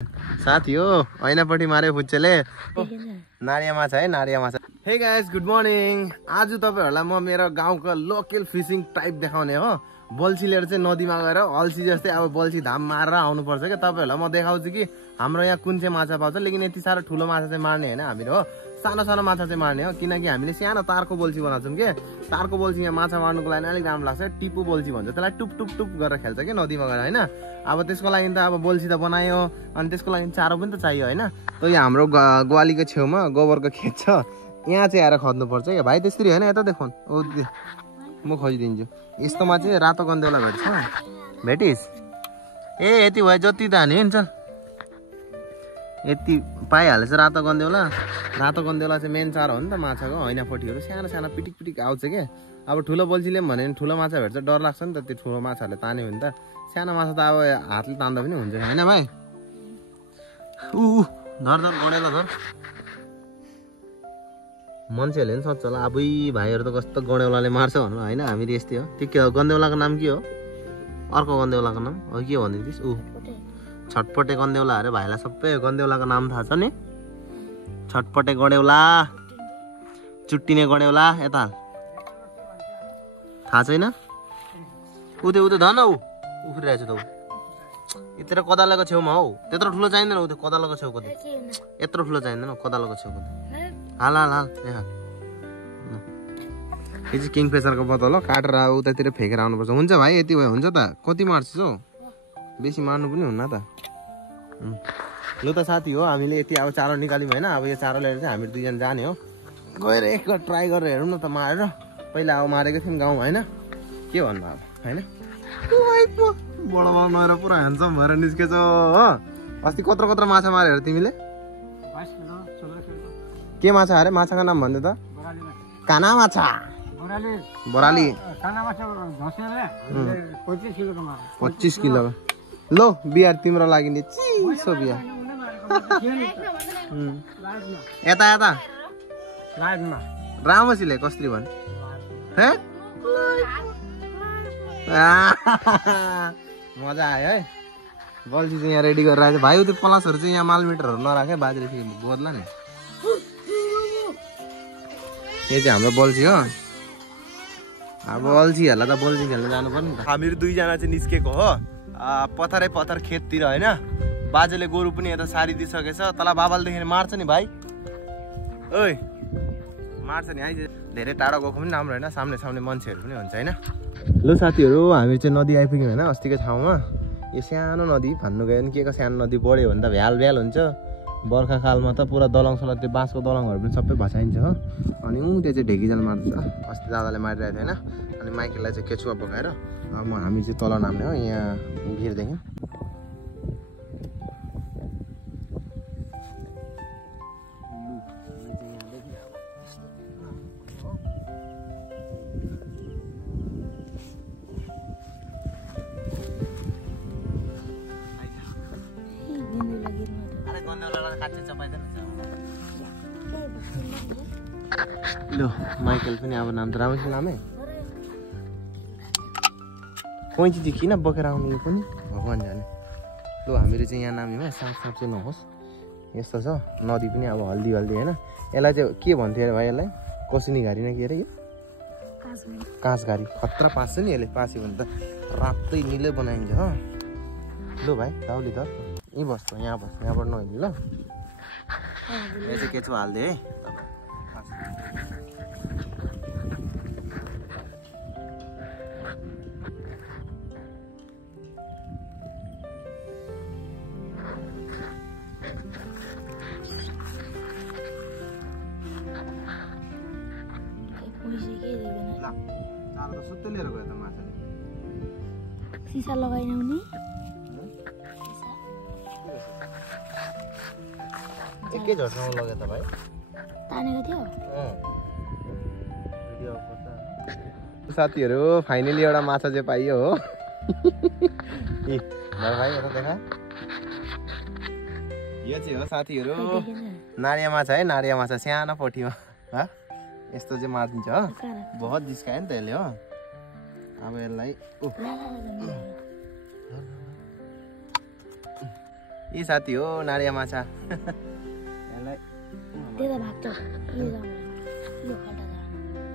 साथी हो ऐनापट्टि मारे फुच्चेले नारिया माछा है नारिया माछा। Hey guys good morning. आज तपाईहरुलाई म मेरो गाउँको लोकल फिशिङ टाइप देखाउने हो। बल्छी लिएर चाहिँ नदीमा गएर अल्छी जस्तै अब बल्छी धाम मारेर आउनु पर्छ के। तपाईहरुलाई म देखाउँछु कि हाम्रो यहाँ कुन चाहिँ माछा पाउँछ। लेकिन यति सारो ठुलो माछा चाहिँ मार्ने हैन हामीले हो, सानो सानो माछा चाहिँ मार्ने हो। किनकि हामीले सानो तारको बल्छी बनाउँछौँ के। तारको बल्छीमा माछा मार्नुको लागि अलिक राम्रो लाग्छ। टिपु बल्छी भन्छ त्यसलाई, टुप टुप टुप गरेर खेल्छ के नदीमा गएर हैन। अब त्यसको लागि त अब बल्छी त बनायो अनि त्यसको लागि चारो पनि त चाहियो हैन। त यो हाम्रो ग्वालीको छेउमा गोबरको खेत छ, यहाँ चाहिँ आएर खोज्नु पर्छ क्या भाइ। त्यसरी हैन, यता देखाउन म खोजिदिन्छु। यस्तोमा चाहिँ रातो गन्देउला भेट्छ। भेटिस ए यति भयो जति त हाने नि। चल यति पाइहालेछ रातो गन्देउला। रातो गन्देउला चाहिँ मेन चारो हो नि त माछाको। हैनापट्टिहरू सानो सानो पिटिक पिटिक आउँछ के। अब ठुलो बल्छीले भने ठुलो माछा भेट्छ, डर लाग्छ नि त। त्यो ठुलो माछाहरूले तान्यो भने त, सानो माछा त अब हातले तान्दा पनि हुन्छ हैन भाइ। धर धर गडेला धर। मान्छेहरूले पनि सोध्छ होला अबै भाइहरू त कस्तो गडेउलाले मार्छ भन्नु हैन। हामीले यस्तै हो। त्यो के हो गन्देउलाको नाम के हो? अर्को गन्देउलाको नाम हो के भनिदिस्? छटपटे गन्देउला अरे। भाइलाई सबै गन्देउलाको नाम थाहा छ नि। छटपटे गडेउला, चुट्टिने गडेउला, यता थाहा छैन? उते उते धन हौ उफ्रिरहेछ त ऊ। यतिर कदालोको छेउमा हौ। त्यत्रो ठुलो चाहिँदैन उते कदालोको छेउको। यत्रो ठुलो चाहिँदैन कदालोको छेउको। हाल हाल हाल यहाँ। यो चाहिँ किङफिसरको बोतल हो। काटेर उतातिर फेकेर आउनुपर्छ। हुन्छ भाइ यति भयो हुन्छ त। कति मार्छस् हौ? बेसी मार्नु पनि हुन्न त। लु त साथी हो, हामीले यति अब चारो निकाल्यौँ होइन। अब यो चारो लिएर चाहिँ हामी दुईजना जाने हो। गएर एकबार ट्राई गरेर हेरौँ न त मारेर। पहिला अब मारेको थियौँ गाउँमा होइन। के भन्नु अब होइन। बडोमा नएर पुरा ह्यान्डसम भएर निस्केछ हो। अस्ति कत्रो कत्रो माछा माऱ्यो तिमीले? के माछा अरे? माछाको नाम भन्दै त? काना माछा, बराली। 25 किलो। लो बिहार तिम्रो लागि नि चिसो बिहार। यता यता रामोसीले कसरी भन् हे। मजा आयो है। बल्छी चाहिँ यहाँ रेडी गरेर आएको भाइ। त्यो पलासहरू चाहिँ यहाँ मालमिटरहरू नराखे बाजेले बोद्ला नि। यो चाहिँ हाम्रो बल्छी हो। अब अल्छीहरूलाई त बल्छी खेल्न जानु पर्ने त। हामीहरू दुईजना चाहिँ निस्केको हो पथरै पथर खेततिर होइन। बाजेले गोरु पनि यता सारिदिइसकेछ। तल बाबालेदेखि मार्छ नि भाइ। ओइ मार्छ नि आइज। धेरै टाढा गएको पनि राम्रो होइन, सामने सामने मान्छेहरू पनि हुन्छ होइन। लु साथीहरू हामी चाहिँ नदी आइपुग्यौँ होइन अस्तिको ठाउँमा। यो सानो नदी भन्नु गयो भने के को सानो नदी बढ्यो भने त भ्याल भ्याल हुन्छ। बर्खा कालमा त पुरा दलङ सलङ त्यो बाँसको दलङहरू पनि सबै भसाइन्छ हो। अनि त्यो चाहिँ ढेकीजाल मार्छ। अस्ति दादाले मारिरहेको थियो होइन। अनि माइकेललाई चाहिँ केचुवा बोकाएर अब हामी चाहिँ तल नाम्ने हो। यहाँ भिरदेखि लो माइकेल पनि अब नाम त राम्रो नामै। कोइची चाहिँ किन बोकेर आउनु पनि भगवान् जाने। लु हामीहरू चाहिँ यहाँ नाम्यौँ। साग साग चाहिँ नहोस्। यस्तो छ नदी पनि अब हल्दी हल्दी होइन। यसलाई चाहिँ के भन्थ्यो अरे भाइ? यसलाई कसिनी घारी न के अरे? यो काँच घारी। खतरा पाँच्छ नि यसले। पास्यो भने त रातै निलै बनाइन्छ हो। लु भाइ दाउली त यहीँ बस्छ, यहाँ बस्छ, यहाँबाट नहिँड्नु ल। यो चाहिँ केचुवा हालिदियो है। सुत्ते लिएर गयो त माछाले। सिसा लगाइनौनी एकै झट्टामा लग्यो त भाइ। तानेको थियो। साथीहरू फाइनली एउटा माछा चाहिँ पाइयो हो। भाइ यता देखा। यो चाहिँ हो साथीहरू नारिया माछा है। नारिया माछा सानो पोठीमा यस्तो चाहिँ मारिदिन्छ हो। बहुत जिस्कायो नि त यसले हो। अब यसलाई यी साथी हो नारिया माछा।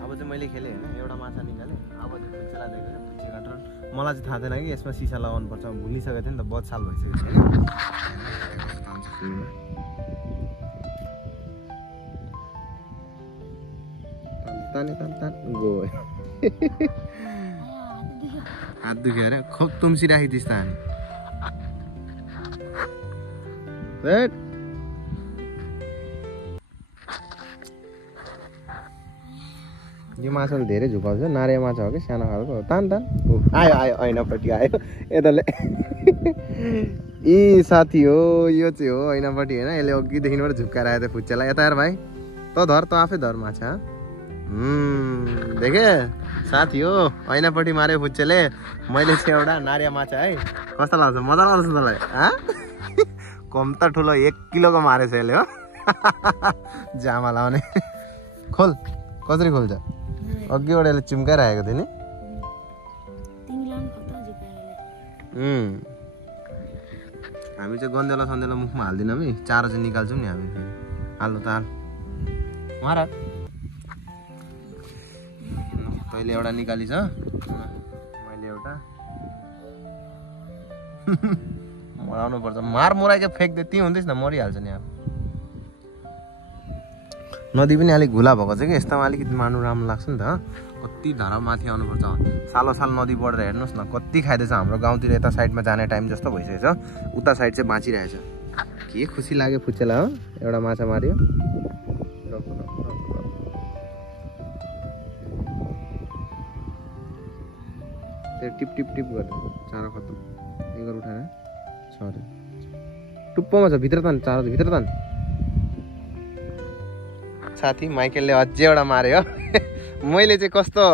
अब चाहिँ मैले खेलेँ होइन, एउटा माछा निकालेँ। अब चाहिँ फुच्चेला दिएको छ, फुच्चे काटेर। मलाई चाहिँ थाहा थिएन कि यसमा सिसा लगाउनु पर्छ, भुलिसकेको थिएँ नि त, बहुत साल भइसकेको छ होइन। ताने गयो। हात दुख्यो अरे, खोप तुमसी राखिदिस् त हामी। यो माछाले धेरै झुकाउँछ, नारिया माछा हो कि सानो खालको हो। तान आयो आयो ऐनापट्टि आयो यताले। ए साथी हो, यो चाहिँ हो ऐनापट्टि होइन। यसले अघिदेखिबाट झुक्काएर आयो त फुच्चेला। यता हेर भाइ, त धर, त आफै धर माछा। देखे साथी हो, ऐनापट्टि माऱ्यो फुच्चेले। मैले चाहिँ एउटा नारिया माछा है, कस्तो लाग्छ? मजा लाग्छ तँलाई? कम त ठुलो 1 किलोको मारेछ यसले हो। जामा लाउने। खोल, कसरी खोल्छ? अघिबाट यसले चिम्काइरहेको थियो नि। हामी चाहिँ गन्देला सन्देला मुखमा हाल्दिनौँ है, चारो चाहिँ निकाल्छौँ नि हामी फेरि। हाल्नु त हाल, मार। तैँले एउटा निकालिछ, मैले एउटा। मराउनु पर्छ, मार मुराइके फ्याँक्दै त्यहीँ हुँदैछ न, मरिहाल्छ नि अब। नदी पनि अलिक घुला भएको छ कि, यस्तोमा अलिकति मार्नु राम्रो लाग्छ नि त। कति धारा माथि आउनुपर्छ, सालो साल नदी बढेर हेर्नुहोस् न कति खाइदिएछ। हाम्रो गाउँतिर यता साइडमा जाने टाइम जस्तो भइसकेछ, उता साइड चाहिँ बाँचिरहेछ। के खुसी लाग्यो फुच्चेला हो, एउटा माछा मार्यो। टिप टिप टिप गर्दै चारो खत्तम। एगर उठाएर सरी, टुप्पोमा छ, भित्र तान, चारो भित्र तान। साथी माइकेलले अझै एउटा मार्यो। मैले चाहिँ कस्तो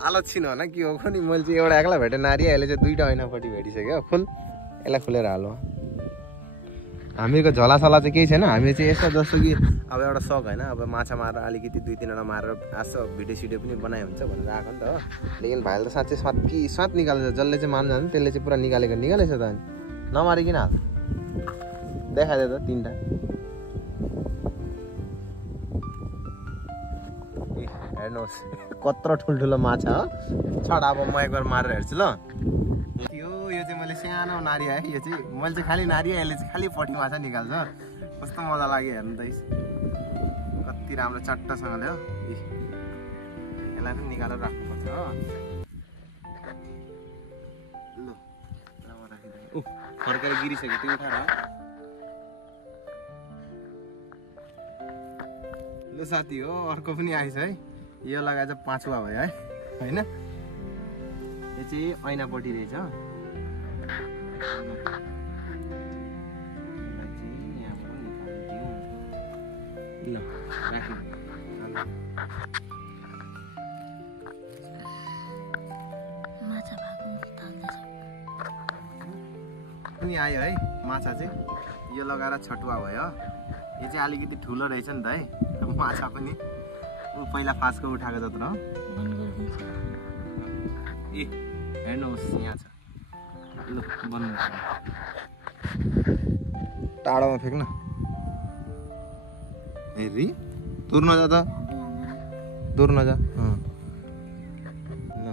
आलक्षिन हो न के हो नि, मैले चाहिँ एउटा एक्ला भेटेँ नारिया, यसले चाहिँ 2टा ऐनापट्टि भेटिसक्यो। खुल, यसलाई खुलेर हाल्नु। हामीको झलासला चाहिँ केही छैन, हामी चाहिँ यस्तो जस्तो कि अब एउटा सक होइन, अब माछा मारेर अलिकति 2-3वटा मारेर आसो भिडियो सिडियो पनि बनायो हुन्छ भनेर आएको नि त हो। लेकिन भाइले त साँच्चै सात निकालेछ, जसले चाहिँ मार्नु जान्छ त्यसले चाहिँ पुरा निकालेछ त। नमारिकन हाल, देखाइदियो त 3टा। हेर्नुहोस् कत्रो ठुल्ठुलो माछा हो। छड, अब म एकबार मारेर हेर्छु ल। यो चाहिँ मैले सानो नारिया है, यो चाहिँ मैले चाहिँ खालि नारिया, यसले चाहिँ खालि पटी माछा निकाल्छ। कस्तो मजा लाग्यो हेर्नु त, कति राम्रो चट्टसँगले हो। यसलाई पनि निकालेर राख्नुपर्छ हो। ल राखिदिनु। फर्केर गिरिसक्यो, त्यो उठाएर ल साथी हो। अर्को पनि आइछ है, यो लगाएर चाहिँ 5वाँ भयो है होइन। यो चाहिँ ऐनापट्टि रहेछ। पनि आयो है माछा चाहिँ, यो लगाएर 6वाँ भयो। यो चाहिँ अलिकति ठुलो रहेछ नि त है माछा पनि। पहिला फास्को उठाएको जत्रो। ए हेर्नुहोस् यहाँ छ, ल बन्नु टाढोमा फेक्न। हेरी दूर नजा त, दूर नजा। ल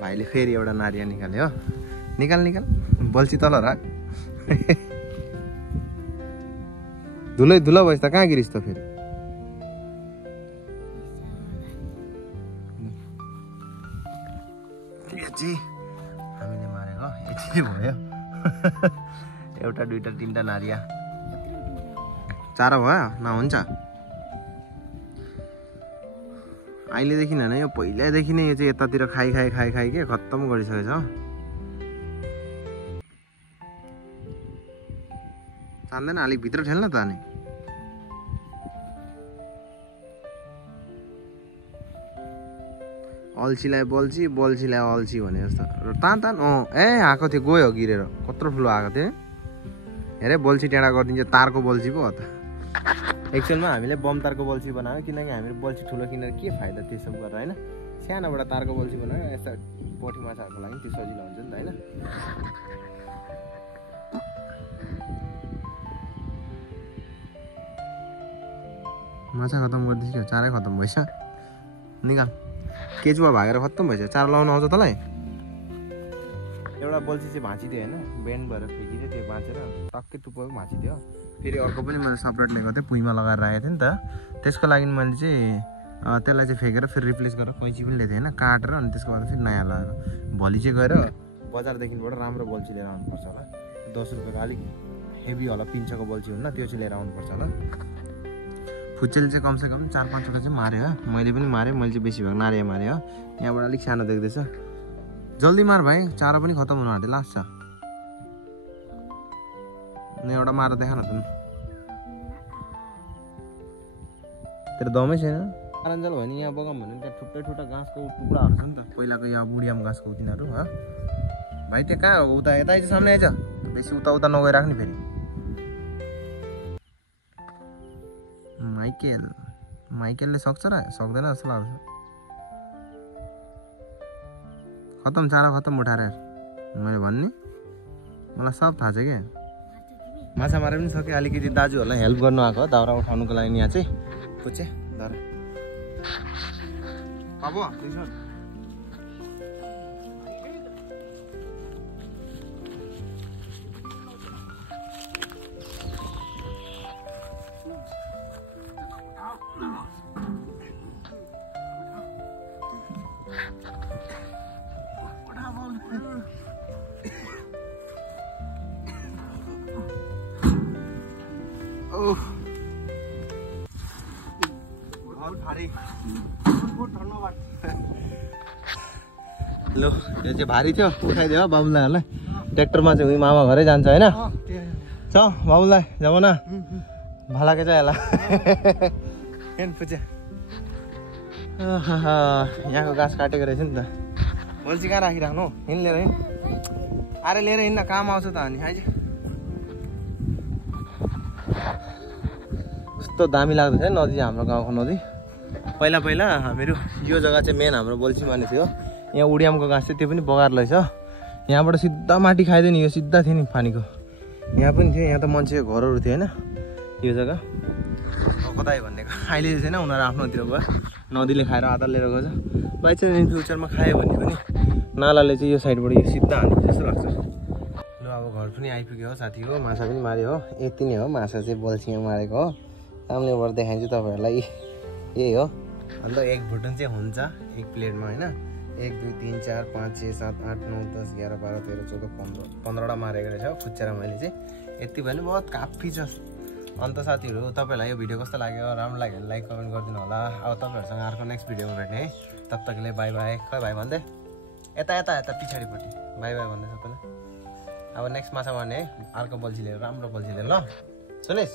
भाइले फेरि एउटा नारिया निकाल्यो हो। निकाल निकाल, बल्छी तल राख। धुलै धुलो भएछ त, कहाँ गिरिस् त फेरि? हामीले मारेको यति भयो। एउटा 2टा 3टा नारिया, 4 भयो न? हुन्छ अहिलेदेखि होइन, यो पहिल्यैदेखि नै यो चाहिँ यतातिर खाइ के खत्तम गरिसकेछ। चाहँदैन अलिक भित्र ठेल्न त अनि। अल्छीलाई बल्छी, बल्छीलाई अल्छी भने जस्तो। तान ए आएको थियो, गयो गिरेर। कत्रो ठुलो आएको थियो हेरे। बल्छी टेढा गरिदिन्छ, तारको बल्छी पो हो त। एक्चुअलमा हामीले बम तारको बल्छी बनायो, किनकि हामीले बल्छी ठुलो किनेर के फाइदा त्यो सब गरेर होइन। सानोबाट तारको बल्छी बनायो, यस्ता पोठी माछाहरूको लागि त्यो सजिलो हुन्छ नि त होइन। माछा खत्तम गरिदियो चारै खत्तम भएछ निकाल केचुवा भागेर खत्तम भएछ चारा लाउन आउँछ तँलाई एउटा बल्छी चाहिँ भाँचिदियो होइन बेन्ड भएर फेकिदियो त्यो भाँचेर टक्कै टुप्पो भाँचिदियो फेरि अर्को पनि मैले सेपरेट ल्याएको थिएँ पुइमा लगाएर राखेको थिएँ नि त त्यसको लागि मैले चाहिँ त्यसलाई चाहिँ फेकेर फेरि रिप्लेस गरेर कैँची पनि ल्याएको थिएँ होइन काटेर अनि त्यसको बाद फेरि नयाँ लगाएर भोलि चाहिँ गएर बजारदेखिबाट राम्रो बल्छी लिएर आउनुपर्छ होला 10 रुपियाँको अलिक हेभी होला पिन्छको बल्छी हुन्न त्यो चाहिँ लिएर आउनुपर्छ होला फुच्चेल चाहिँ कमसेकम 4-5 वटा चाहिँ माऱ्यो हो मैले पनि मारेँ मैले चाहिँ बेसी भएको नारिया मारेँ हो यहाँबाट अलिक सानो देख्दैछ जल्दी मार भाइ चारो पनि खत्तम हुनु आँट्यो लास्ट छ एउटा मार देखा न त तेरो दमै छैन आरन्जल भयो नि यहाँ बगाम भने त्यहाँ ठुट्टै ठुट्टा घाँसको टुक्राहरू छ नि त पहिलाको यहाँ बुढियाम घाँसको तिनीहरू हो भाइ त्यहाँ कहाँ हो उता यता आइज सामने आइज बेसी उता उता नगइराख्ने फेरि माइकेलले सक्छ र सक्दैन जस्तो लाग्छ खत्तम चारा खत्तम उठाएर मैले भन्ने मलाई सब थाहा छ क्या माछा मारे पनि सक्यो अलिकति दाजुहरूलाई हेल्प गर्नु आएको दाउरा उठाउनुको लागि यहाँ चाहिँ पुच्छे दाउरा बाबु लो यो चाहिँ भारी थियो उठाइदियो बाबुलाई ट्र्याक्टरमा चाहिँ उही मामा घरै जान्छ होइन च बाबुलाई जाऊ न भालाकै चाहिँ होला पुछे यहाँको घाँस काटेको रहेछ नि त बल्छी कहाँ राखिराख्नु हिँड लिएर हिँड अरे लिएर हिँड्न काम आउँछ त अनि आइज कस्तो दामी लाग्दैछ है नदी हाम्रो गाउँको नदी पहिला पहिला हामीहरू यो जग्गा चाहिँ मेन हाम्रो बल्छी माने थियो यहाँ उडियामको घाँस थियो त्यो पनि बगाएर लैछ यहाँबाट सिधा माटी खाइदियो नि यो सिधा थियो नि पानीको यहाँ पनि थियो यहाँ त मान्छेको घरहरू थियो होइन यो जग्गा कतै भन्नेको अहिले छैन उनीहरू आफ्नोतिर गयो नदीले खाएर आधा लिएर गएछ बाइ चान्स इन फ्युचरमा खायो भने पनि नालाले चाहिँ यो साइडबाट यो सिधा हाल्ने जस्तो लाग्छ ल अब घर पनि आइपुग्यो हो साथीको माछा पनि माऱ्यो हो यति नै हो माछा चाहिँ बल्छीमा मारेको हो सामनेबाट देखाइदिन्छु तपाईँहरूलाई यही हो अन्त एक भुटन चाहिँ हुन्छ एक प्लेटमा होइन 1 2 3 4 5 6 7 8 9 10 11 12 13 14 15वटा मारेको रहेछ खुच्चेर मैले चाहिँ यति भयो नि बहुत काफी छ अन्त साथीहरू तपाईँलाई यो भिडियो कस्तो लाग्यो राम्रो लाग्यो भने लाइक कमेन्ट गरिदिनु होला अब तपाईँहरूसँग अर्को नेक्स्ट भिडियोमा भेट्ने है तबतकले बाई बाई खै भाइ भन्दै यता यता यता पछाडिपट्टि बाई बाई भन्दै सबैलाई अब नेक्स्ट माछा मार्ने है अर्को बल्छी लिएर राम्रो बल्छी लिएर ल सुनेश